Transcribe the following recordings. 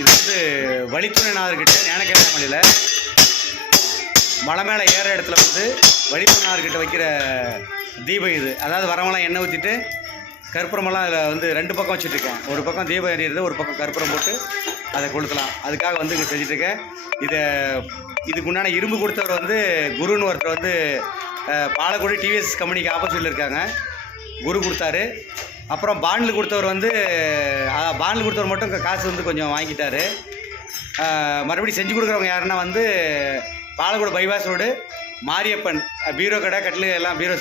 இது வந்து வழித்துணைநாதர்கிட்ட ஞானக்கேமலையில் மலை மேலே ஏற இடத்துல வந்து வழித்துணைநாதர்கிட்ட வைக்கிற தீபம் இது. அதாவது வரமெல்லாம் எண்ணெய் ஊற்றிட்டு கற்பூரமெல்லாம் அதில் வந்து 2 பக்கம் வச்சுட்ருக்கேன். ஒரு பக்கம் தீபம் எறிகிறது, ஒரு பக்கம் கற்பூரம் போட்டு அதை கொளுத்தலாம். அதுக்காக வந்து இங்கே செஞ்சுட்ருக்கேன். இதுக்கு உண்டான இரும்பு கொடுத்தவர் வந்து குருன்னு ஒருத்தர் வந்து பாலக்குடி டிவிஎஸ் கம்பெனிக்கு ஆப்போசிட்டில் இருக்காங்க. குரு கொடுத்தாரு. அப்புறம் பாண்டில் கொடுத்தவர் வந்து பாண்டில் கொடுத்தவர் மட்டும் காசு வந்து கொஞ்சம் வாங்கிட்டார். மறுபடியும் செஞ்சு கொடுக்குறவங்க யாருன்னா வந்து பாலக்குடி பைபாஸ் ரோடு மாரியப்பன் பீரோ கடை கட்டில் எல்லாம் பீரோ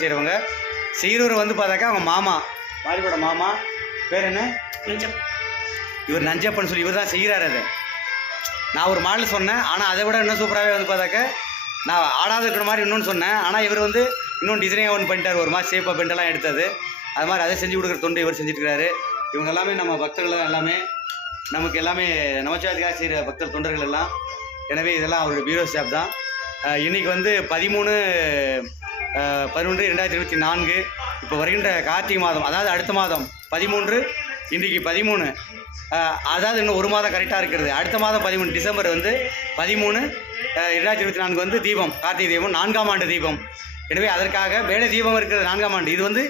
செய்கிறவர் வந்து பார்த்தாக்கா அவங்க மாமா மாரியோட மாமா பேர் என்ன இவர் நஞ்சப்பன் சொல்லி இவர் தான் செய்கிறார். அதை நான் ஒரு மாடல் சொன்னேன். ஆனால் அதை விட இன்னும் சூப்பராகவே வந்து பார்த்தாக்க நான் ஆடாத இருக்கிற மாதிரி இன்னொன்று சொன்னேன். ஆனால் இவர் வந்து இன்னொன்று டிசைனாக ஒன்று பண்ணிட்டார். ஒரு மாதிரி ஷேப்பாக பெண்டெல்லாம் எடுத்தது. அது மாதிரி அதை செஞ்சு கொடுக்குற தொண்டு இவர் செஞ்சுட்டுருக்காரு. இவங்க எல்லாமே நம்ம பக்தர்கள் தான். எல்லாமே நமக்கு எல்லாமே நமச்சிவாயத்துக்காக செய்கிற பக்தர் தொண்டர்கள் எல்லாம். எனவே இதெல்லாம் அவருடைய பீரோ ஷாப் தான். இன்றைக்கி வந்து 13/11/2024 இப்போ வருகின்ற கார்த்திகை மாதம், அதாவது அடுத்த மாதம் 13, இன்றைக்கி 13, அதாவது இன்னும் ஒரு மாதம் கரெக்டாக இருக்கிறது. அடுத்த மாதம் 13 டிசம்பர் வந்து 13, 2024 வந்து தீபம், கார்த்திகை தீபம், 4ஆம் ஆண்டு தீபம். எனவே அதற்காக மேலே தீபம் இருக்கிறது 4ஆம் ஆண்டு. இது வந்து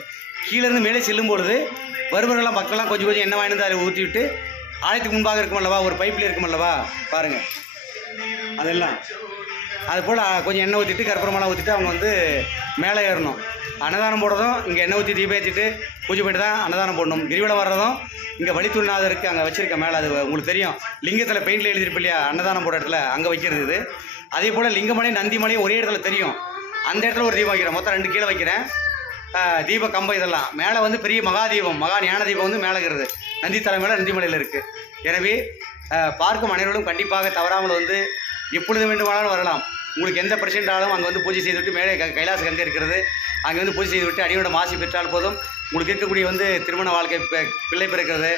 கீழேருந்து மேலே செல்லும் பொழுது வருபவர்கள்லாம் மக்கள்லாம் கொஞ்சம் கொஞ்சம் எண்ணெய் வாங்கிட்டு அதில் ஊற்றி விட்டு ஆலயத்துக்கு முன்பாக இருக்கும் அல்லவா, ஒரு பைப்பில் இருக்கும் அல்லவா பாருங்கள், அதெல்லாம் அது போல் கொஞ்சம் எண்ணெய் ஊற்றிட்டு கற்பூரமெல்லாம் ஊற்றிட்டு அவங்க வந்து மேலே ஏறணும். அன்னதானம் போடுறதும் இங்கே எண்ணெய் ஊற்றி தீபம் ஏற்றிட்டு பூஜை பண்ணிட்டு தான் அன்னதானம் போடணும். கிரிவலம் வர்றதும் இங்கே வழித்துணைநாதருக்கு அங்கே வச்சுருக்க மேலே, அது உங்களுக்கு தெரியும், லிங்கத்தில் பெயிண்டில் எழுதியிருப்ப இல்லையா, அன்னதானம் போடுற இடத்துல அங்கே வைக்கிறது இது. அதே போல் லிங்கமலை நந்திமலையும் ஒரே இடத்துல தெரியும். அந்த இடத்துல ஒரு தீபம் வைக்கிறேன். மொத்தம் 2 கீழே வைக்கிறேன். தீப கம்பம் இதெல்லாம் மேலே வந்து பெரிய மகாதீபம், மகா ஞான தீபம் வந்து மேலே இருக்கிறது. நந்தி தலைமையில் நந்திமலையில் இருக்குது. எனவே பார்க்கும் அனைவர்களும் கண்டிப்பாக தவறாமல் வந்து எப்பொழுது வேண்டுமானாலும் வரலாம். உங்களுக்கு எந்த பிரச்சனைனாலும் அங்கே வந்து பூஜை செய்துவிட்டு மேலே கைலாச கங்கை இருக்கிறது, அங்கே வந்து பூஜை செய்துவிட்டு அடியோட மாசி பெற்றால் போதும். உங்களுக்கு இருக்கக்கூடிய வந்து திருமண வாழ்க்கை, பிள்ளை பிறக்கிறது,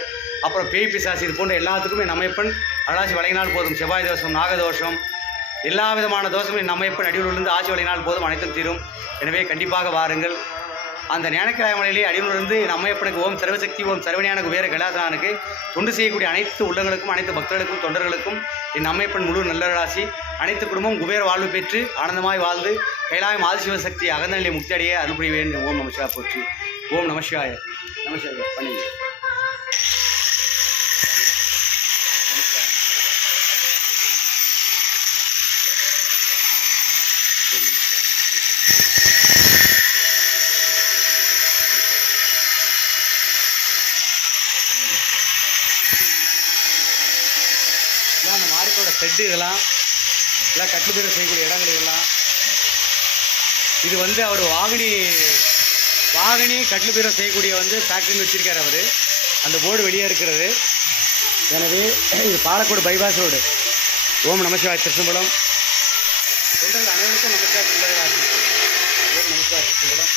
அப்புறம் பேய் பிசாசு, இது போன்ற எல்லாத்துக்குமே நம்மைப்பன் அருளாசி வழங்கினால் போதும். செவ்வாய் தோஷம், நாகதோஷம், எல்லா விதமான தோஷமும் நம்மைப்பன் அடியூரிலிருந்து ஆட்சி வழங்கினால் போதும், அனைத்தும் தீரும். எனவே கண்டிப்பாக வாருங்கள். அந்த ஞானக்கேமலையிலே அடியூரிலிருந்து நம்மைப்பனுக்கு ஓம் சர்வசக்தி, ஓம் சர்வஞான குபேர கைலாசனானுக்கு தொண்டு செய்யக்கூடிய அனைத்து உள்ளங்களுக்கும், அனைத்து பக்தர்களுக்கும், தொண்டர்களுக்கும் என் நம்மைப்பன் முழு நல்லராசி. அனைத்து குடும்பம் குபேர வாழ்வு பெற்று ஆனந்தமாய் வாழ்ந்து கைலாயம் ஆதிசிவசக்தி அகந்தநிலை முக்தி அடைய அருள் புரிவேன். ஓம் நமசிவாய போற்றி. ஓம் நமசிவாய. நமசிவாய பண்ணி அந்த மாரிக்கோட செட்டு இதெல்லாம் கட்டில் பீரோ செய்யக்கூடிய இடங்கள் இதெல்லாம். இது வந்து அவர் வாகனி கட்டில் பீரோ செய்யக்கூடிய வந்து ஃபேக்ட்ரின்னு வச்சுருக்கார் அவர். அந்த போர்டு வெளியே இருக்கிறது. எனவே இது பாலக்கோடு பைபாஸ் ரோடு. ஓம் நமசிவாய திருச்சம்பலம். அனைவருக்கும் நமஸ்காரம். ஓம் நமஸ்காரம் திருச்சம்பலம்.